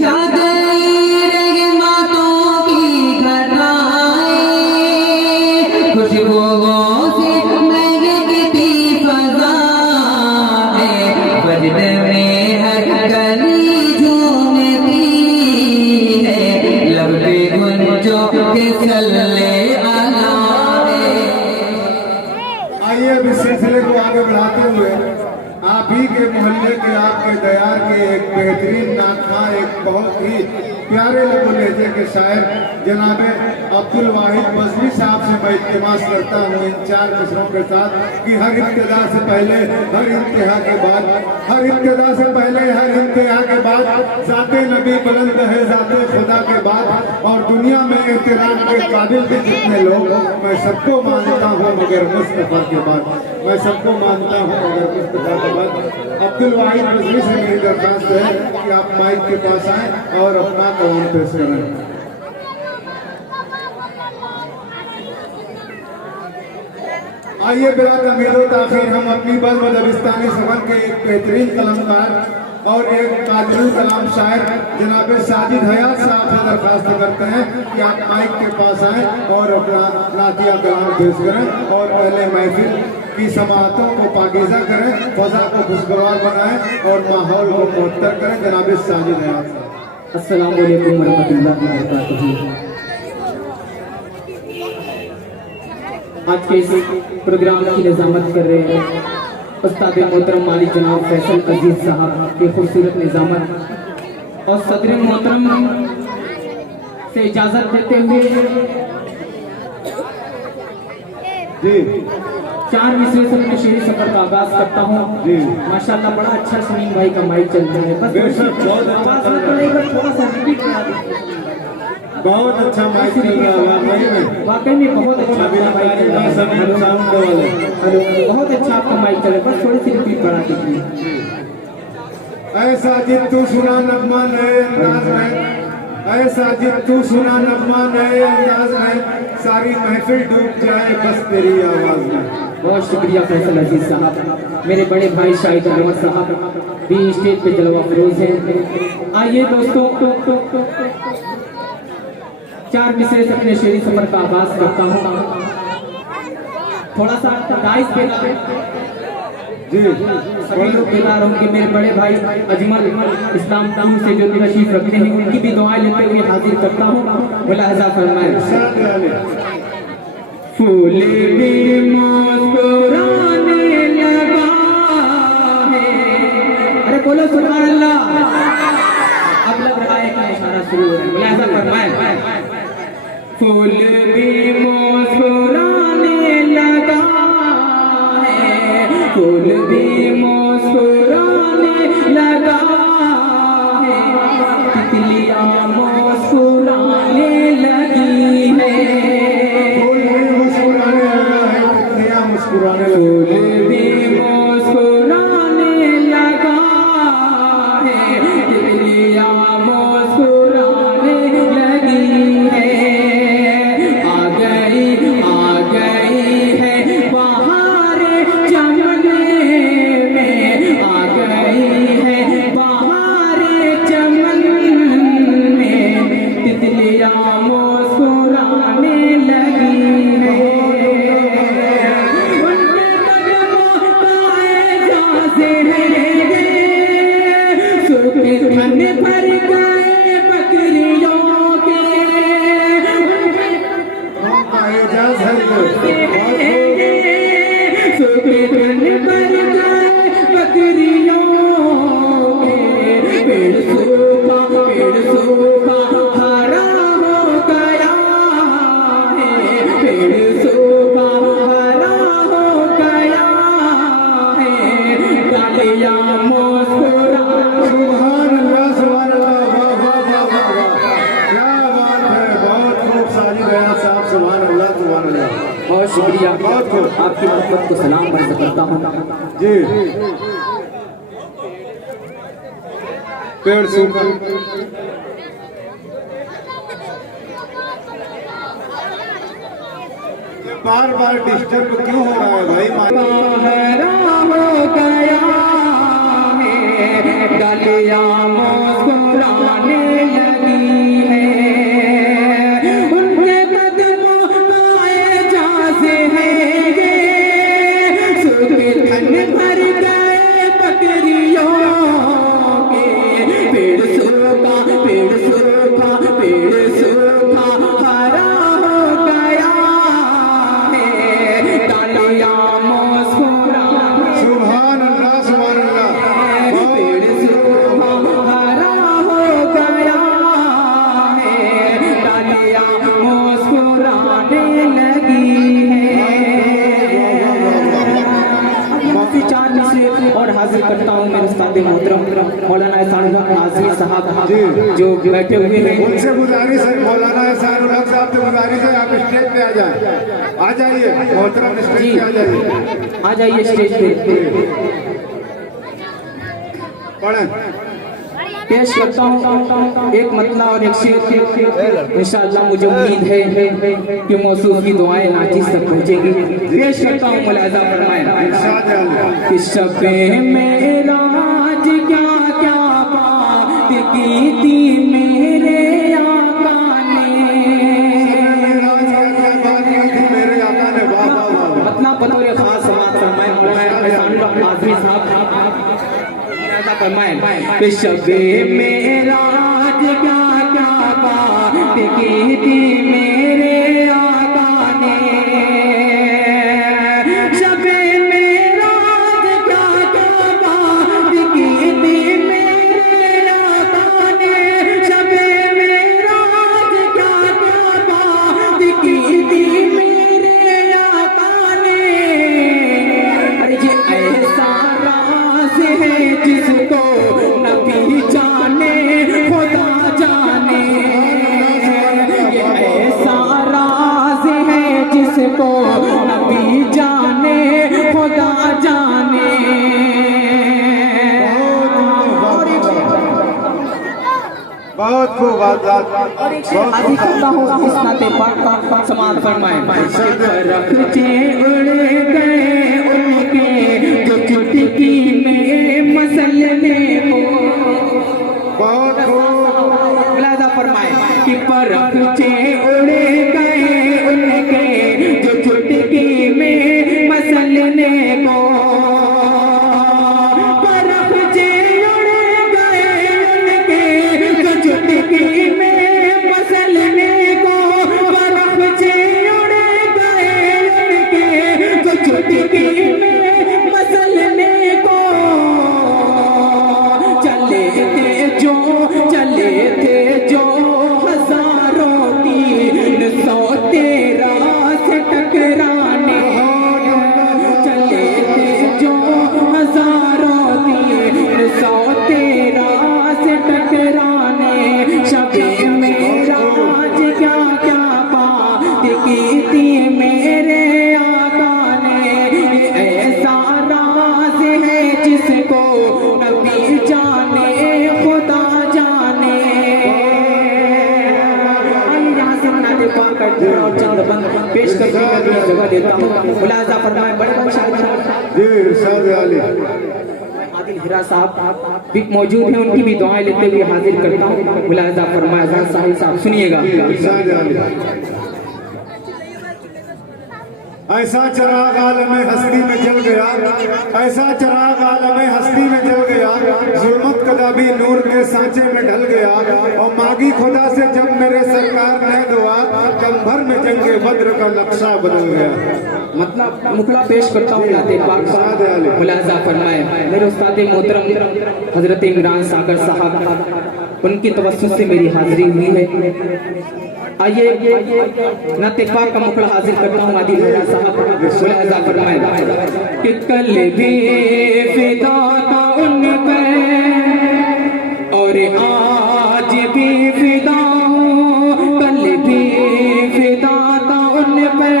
छा गई रहमतों की घटाएं, खुशबुओं से महकती फजा है, वजद में हर गली झूमती है, लब पे गुंजों के सल्ले आला है। आइए अब इस सिलसिले को आगे बढ़ाते हुए आप ही के मोहल्ले के आपके दयार के एक बेहतरीन नाखा एक बहुत ही प्यारे लबो लहजे के शायर जनाब अब्दुल वाहिद बजली साहब से मैं इल्तिमास करता हूँ इन 4 मिसरों के साथ कि हर इब्तिदा से पहले हर इंतहा के बाद, हर इब्तिदा से पहले हर इंतहा के बाद ज़ाते नबी बुलंद है ज़ाते खुदा के बाद, और दुनिया में एहतराम के काबिल भी जितने लोग मैं सबको मानता हूँ मगर मुस्तफ़ा के बाद, मैं सबको मानता हूँ मगर मुस्तफ़ा के बाद। अब्दुल वाहिद बजली से मेरी दरख्वास्त है कि आप माइक के पास आएँ और अपना कलाम पेश करें। आइए बिला तमीज़ो ताख़ीर हम अपनी बज़्म-ओ-दबिस्तानी सफ़र के एक बेहतरीन कलमकार और एक कादिरुल कलाम शायर जनाब साजिद हयात साहब से दरख्वास्त करते हैं कि आप माइक के पास आएँ और अपना नातिया कलाम पेश करें और पहले महफिल की समाअतों को पाकीज़ा करें, फ़ज़ा को खुशगवार बनाएं और माहौल को मुअत्तर करें। जनाब साजिद हयात साहब। अस्सलाम वालेकुम रहमतुल्लाहि व बरकातुहू। आज के इस प्रोग्राम की निज़ामत कर रहे हैं उस्ताद मोहतरम माली जनाब फैसल अजीज साहब की खूबसूरत निज़ामत, और सदर मोहतरम से इजाज़त देते हुए जी 4 मिसरे से अपने शेरी सफर का आगाज करता हूँ। माशाल्लाह बड़ा अच्छा सलीम भाई का माइक चल रहा है, बस थोड़ा सा रिपीट करा दीजिए। बहुत अच्छा माइक चल रहा है वाकई में बहुत अच्छा माइक चल रहा है। हेलो, बहुत अच्छा आपका माइक चल रहा है, बस थोड़ी सी रिपीट करा दीजिए। ऐसा जिद तू सुना नगमा नए अंदाज में, ऐसा जिद तू सुना नगमा नए अंदाज में, सारी महफिल डूब जाए बस तेरी आवाज में। बहुत शुक्रिया फैसल अजीज साहब। मेरे बड़े भाई शाहिद अहमद साहब भी स्टेज पे जलवा फरोज हैं। आइए दोस्तों, 4 मिसरे से अपने शेरी सफर का आगाज करता हूँ। थोड़ा सा डाइस पे जी सभी लोग बेदार होंगे। मेरे बड़े भाई अजमल इस्लाम टाउन से जो तशरीफ रखते हैं उनकी भी दुआएं लेते हुए हाजिर करता हूँ। मुलाहजा फरमाएं। फूल भी मुस्कुराने लगा है, अरे बोलो सुभान अल्लाह। अब लग रहा है कि इशारा शुरू हो रहा है। मुलाहजा फरमाएं। फूल भी मुस्कुराने लगा है, फूल भी मुस्कुराने लगा है, तितलियां मुस्कुराने लगी है, फूल भी मुस्कुराने लगा है, तितलियां मुस्कुराने लगी, फूल भी मुस्कुराने लगा है, तितलियां मुस्कुराने लगी है। आ गई है बहार चमने में, आ गई है बहार चमन में, तितलियां मुस्कुराने लगी है। उनके कदमों का एजाज़ है, सूखे फन भर गए बकरियों के, सूखे फन भर गए बकरियों के, पेड़ सूखा हरा हो गया है, पेड़ सूखा हरा हो गया है, डालियां मुस्कुरा। सुभान अल्लाह, सुभान अल्लाह, वाह वाह वाह वाह वाह, क्या बात है, बहुत खूब साजिद हयात साहब, सुभान अल्लाह, सुभान अल्लाह। बहुत शुक्रिया, बहुत खूब। आपकी मोहब्बत को सलाम अर्ज करता हूँ। जी पेड़ सूखा बार बार डिस्टर्ब क्यों हो रहा है भाई? हरा हो गया है, डालियां मुस्कुराने मौलाना एहसान आज़ीज़ साहब जी। जो बैठे हुए हैं, उनसे गुजारिश है, मौलाना एहसान उल हक साहब से गुजारिश है, आप स्टेज पे आ जाए, आ जाइए मोहतरम, स्टेज जी पे आ जाइए, आ जाइए स्टेज पे। पढ़ें। पेश करता हूँ एक मतला और एक शेर। इंशाअल्लाह मुझे उम्मीद है कि मौसूफ की दुआएं नाचिस तक पहुँचेगी। पेश करता हूँ, मुलाजा फरमाएं कि शबे मेराज क्या क्या बात की थी मेरे आका ने, मतलब बतौर खास समात फरमाए मौलाना एहसान आज़मी साहब फरमाए, शबे मेराज क्या क्या बात की थी मेरे आका ने, शबे मेराज क्या क्या बात की थी मेरे आका ने, शबे मेराज क्या क्या बात की थी मेरे आका ने। अरे ये ऐसा राज है जिसको नबी जाने खुदा जाने, ये ऐसा राज है जिसको नबी जाने खुदा जाने। बहुत खूब आजाद आदि करता हूँ इस नाते पाक का समाप्त फरमाएं। रखते उड़ गए उनके जो चुटकी में मसलने को, बहुत खूब मुलाजा फरमाएं कि परखते उड़ गए उनके जो चुटकी में मसलने को, परखते उड़ गए उनके जो चुटकी में मसलने को, परखते उड़ गए उनके जो चुटकी में मसलने को। चले थे जो हजारों 313 से टकराने, चले थे जो हजारों 313 से टकराने। शबे मेराज क्या क्या बात की थी मेरे आका ने, ऐसा राज है जिसको नबी जाने खुदा जाने। यहाँ से मनाते पाक करते हैं और चंद बंद पेश करके मैं अपनी जगह देता हूँ। मुलाजा फरमाएं बड़े बड़े शायर जी, इरशाद आली आदिल हिरा साहब भी मौजूद हैं, उनकी भी दुआएं लेते हुए हाजिर करता हूँ। मुलाजा फरमाएं अज़हर साहिब साहब सुनिएगा। इरशाद आली ऐसा चिराग आलम हस्ती में जल गया, ऐसा चिराग आलम हस्ती में जल गया, जुल्मत कदा भी नूर के सांचे में ढल गया, और मांगी खुदा से जब मेरे सरकार ने दुआ, कम भर में जंगे बद्र का नक्शा बदल गया। मतलब मुखड़ा पेश करता हूँ नाते पाक का। मुलाजा फरमाए मेरे उस्ताद मोहतरम हजरत इमरान सागर साहब, उनकी तवस्सुत से मेरी हाजिरी हुई है। आइए नाते पाक का मुखड़ा हाजिर करता हूँ आदिल हिरा साहब। मुलाजा फरमाए कि कल भी फिदा था उन पे और आज भी फिदा हूँ, कल भी फिदा था उन पे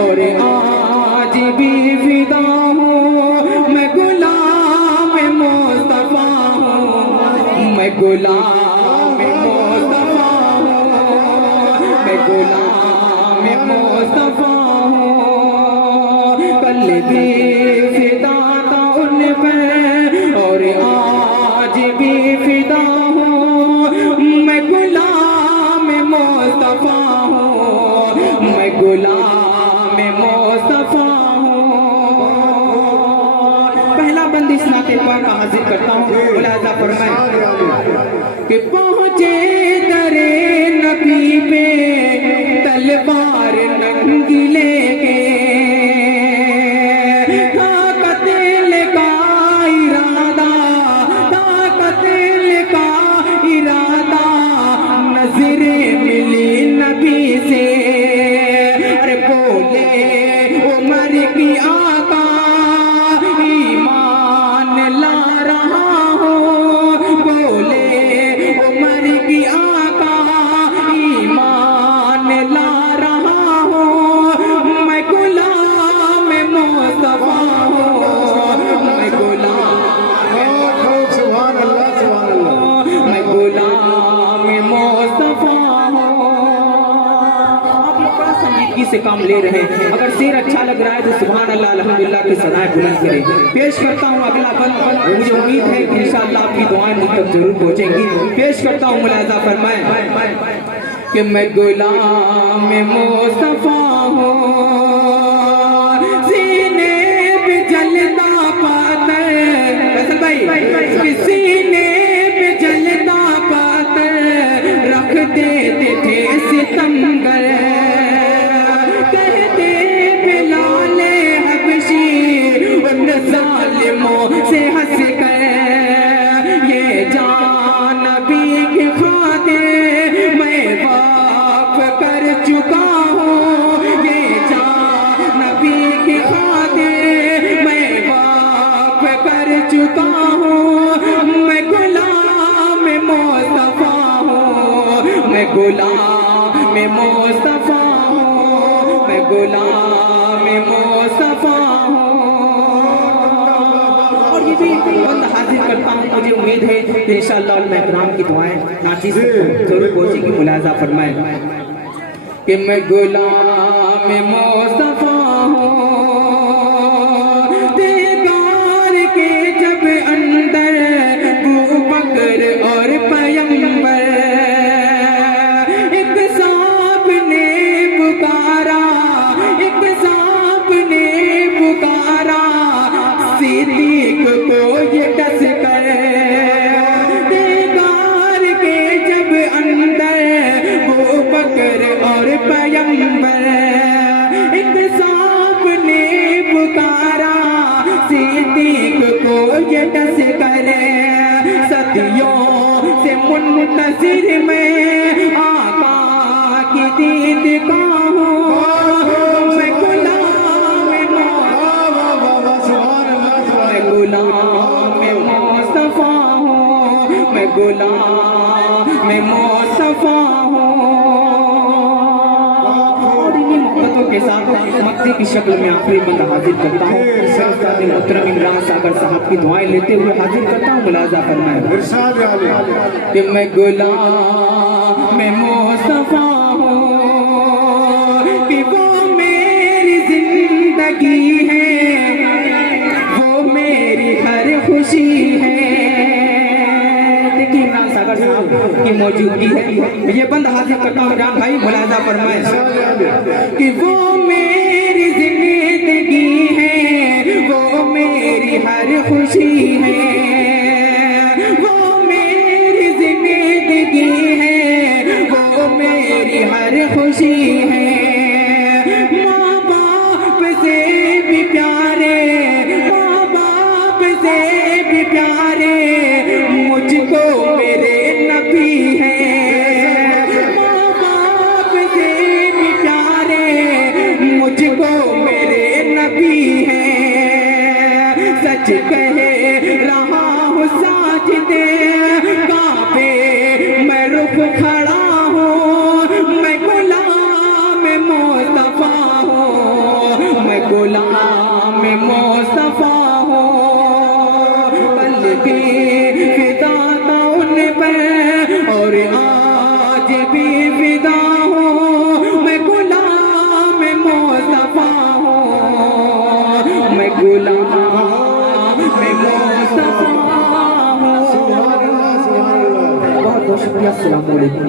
और आज भी फिदा हूँ। मैं गुलाम मुस्तफा हूँ, मैं गुलाम मुस्तफा हूँ, मैं गुलाम मुस्तफा हूँ। कल भी फिदा था उन पे और आज भी फिदा हूँ। मैं गुलाम मुस्तफा हूँ, मैं गुलाम मुस्तफा हूँ। पहला बंद इस नाते पाक का हाजिर करता हूँ। मुलाजा फरमाए कि पहुँचे दरे नबी पे तलवार नंगी लेके, ताकत का इरादा, ताकत का इरादा, नजरे मिली नबी से। अरे बोले उमर की आका ईमान ला रहा हूँ, से काम ले रहे हैं। अगर शेर अच्छा लग रहा है तो सुभान अल्लाह अल्हम्दुलिल्लाह की सदाएं बुलंद करें। पेश करता हूँ अगला बंद, मुझे उम्मीद है कि इंशाअल्लाह आपकी दुआएं मुझ तक जरूर पहुंचेंगी। पेश करता हूँ मुलाहिजा फरमाएं कि मैं गुलाम मुस्तफा हूँ, सीने पे जलता पातर, फैसल भाई सीने पे जलता पातर रख देते थे सितमगर, कहते बिलाले हबशी उन जालिमों से हंस कर, ये जान नबी के खातिर मैं वाफ कर चुका हूँ, ये जान नबी के खातिर मैं वाफ कर चुका हूँ, मैं गुलाम मुस्तफा हूँ, मैं गुलाम मुस्तफा हूँ, मैं गुलाम मुस्तफा हूँ। और ये भी बंद हाजिर करता हूँ, मुझे उम्मीद है कि इंशाअल्लाह मेहराम की दुआएं नाची से जरूर पहुंचेगी। मुलाहिजा फरमाएं कि मैं गुलाम मुस्तफा हूँ, दीदार के जब अंदर अबू बकर और पैगंबर, एक सांप ने पुकारा, एक सांप ने पुकारा, सिद्दीक को ये डस कर, दीदार के जब अंदर अबू बकर और पैगंबर, एक सांप ने पुकारा, सिद्दीक को ये डस कर, सदियों से मुंतज़िर में आका की दीद का हूँ, मैं गुलाम मुस्तफा हूँ, मैं गुलाम मुस्तफा हूँ। और इन्हीं मोहब्बतों के साथ मक्ते की शक्ल में आखिरी बंद हाजिर करता हूँ। उस्ताद मोहतरम इमरान सागर साहब की दुआएं लेते हुए हाजिर करता हूँ। मुलाहिजा फरमाएं कि मैं गुलाम मुस्तफा हूँ, कि वो मेरी जिंदगी है, वो मेरी हर खुशी है। देखिए इमरान सागर साहब की मौजूदगी है, ये बंद हाजिर करता हूँ इमरान भाई। मुलाहिजा फरमाएं कि वो मेरी जिंदगी है, वो मेरी हर खुशी है, वो मेरी जिंदगी है, वो मेरी हर खुशी है। माँ बाप से भी प्यारे, माँ बाप से भी प्यारे मुझको मेरे नबी है, माँ बाप से भी प्यारे मुझको मेरे नबी है। सच कहे रहा हूँ साजिदे काबे मैं रुख खड़ा हूँ, मैं गुलाम मुस्तफा हूँ, मैं गुलाम मुस्तफा हूँ। बल्कि फिदा था उन पर और आज भी फिदा हूँ, मैं गुलाम मुस्तफा हूँ, मैं गुलाम मुस्तफा हूँ। बहुत बहुत शुक्रिया। अस्सलाम वालेकुम।